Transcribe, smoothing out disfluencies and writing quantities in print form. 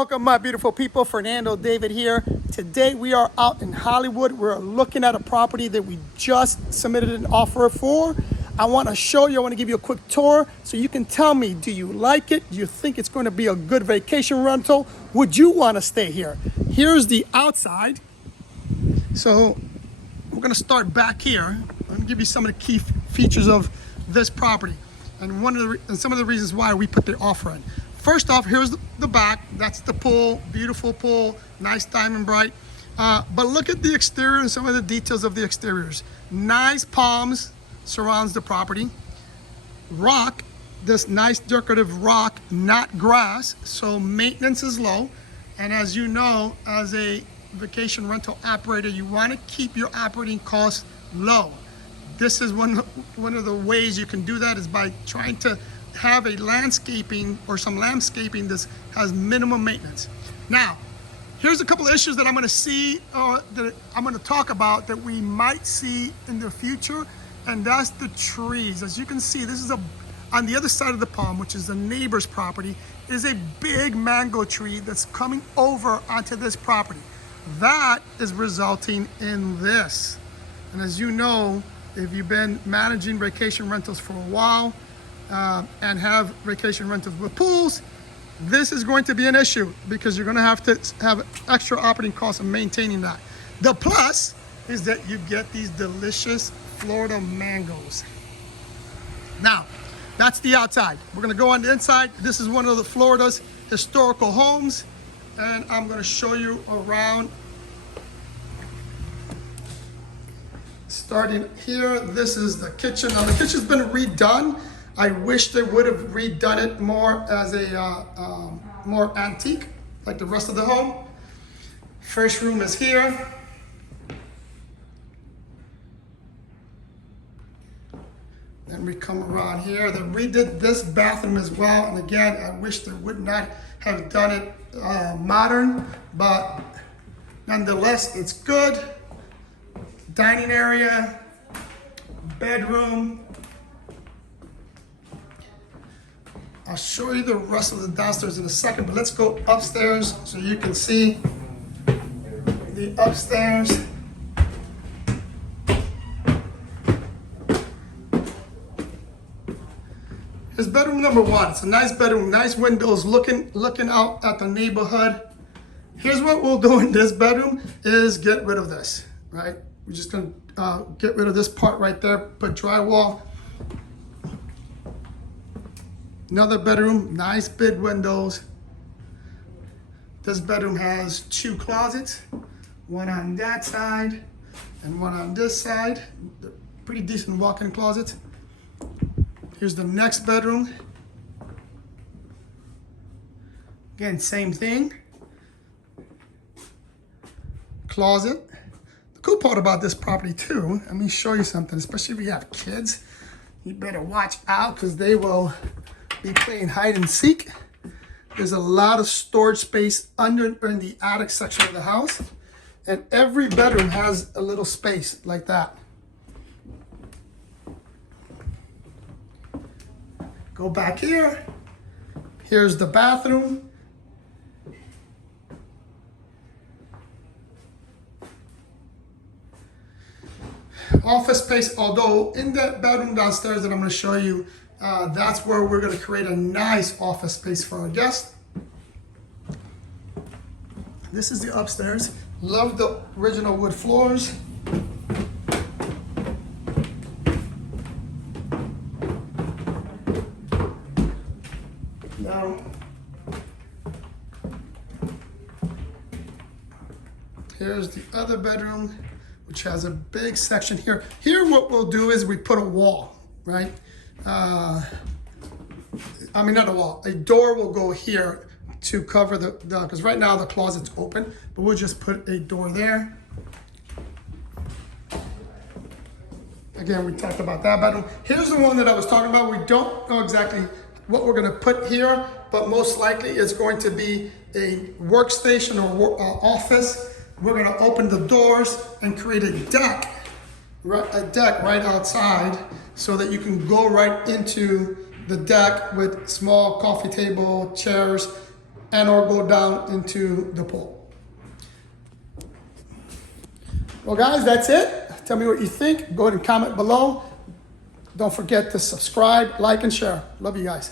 Welcome, my beautiful people. Fernando David here. Today we are out in Hollywood. We're looking at a property that we just submitted an offer for. I want to show you, I want to give you a quick tour so you can tell me, do you like it? Do you think it's going to be a good vacation rental? Would you want to stay here? Here's the outside. So we're going to start back here. I'm going to give you some of the key features of this property and some of the reasons why we put the offer in. First off, here's the back. That's the pool, beautiful pool, nice diamond bright. But look at the exterior and some of the details of the exteriors. Nice palms surrounds the property. Rock, this nice decorative rock, not grass, so maintenance is low. And as you know, as a vacation rental operator, you want to keep your operating costs low. This is one of the ways you can do that is by trying to have a landscaping or some landscaping that has minimum maintenance. Now, here's a couple of issues that I'm going to see, that I'm going to talk about that we might see in the future, and that's the trees. As you can see, this is on the other side of the pond, which is the neighbor's property, is a big mango tree that's coming over onto this property. That is resulting in this. And as you know, if you've been managing vacation rentals for a while, and have vacation rentals with pools, this is going to be an issue because you're going to have extra operating costs in maintaining that. The plus is that you get these delicious Florida mangoes. Now, that's the outside. We're going to go on the inside. This is one of the Florida's historical homes, and I'm going to show you around. Starting here, this is the kitchen. Now, the kitchen's been redone. I wish they would have redone it more as a more antique, like the rest of the home. First room is here. Then we come around here. They redid this bathroom as well. And again, I wish they would not have done it modern, but nonetheless, it's good. Dining area, bedroom. I'll show you the rest of the downstairs in a second, but let's go upstairs so you can see the upstairs. Here's bedroom number one. It's a nice bedroom, nice windows, looking out at the neighborhood. Here's what we'll do in this bedroom is get rid of this, right? We're just gonna get rid of this part right there, put drywall. Another bedroom, nice big windows. This bedroom has two closets, one on that side and one on this side. Pretty decent walk-in closets. Here's the next bedroom. Again, same thing. Closet. The cool part about this property too, let me show you something, especially if you have kids, you better watch out because they will be playing hide and seek. There's a lot of storage space in the attic section of the house, and every bedroom has a little space like that. Go back here. Here's the bathroom. Office space, although in that bedroom downstairs that I'm going to show you, that's where we're going to create a nice office space for our guests. This is the upstairs. Love the original wood floors. Now, here's the other bedroom, which has a big section here. Here, what we'll do is we put a wall, right? I mean, not a wall, a door will go here to cover because right now the closet's open, but we'll just put a door there. Again, we talked about that bedroom. Here's the one that I was talking about. We don't know exactly what we're gonna put here, but most likely it's going to be a workstation or office. We're gonna open the doors and create a deck right outside so that you can go right into the deck with small coffee table, chairs, and or go down into the pool. Well guys, that's it. Tell me what you think. Go ahead and comment below. Don't forget to subscribe, like, and share. Love you guys.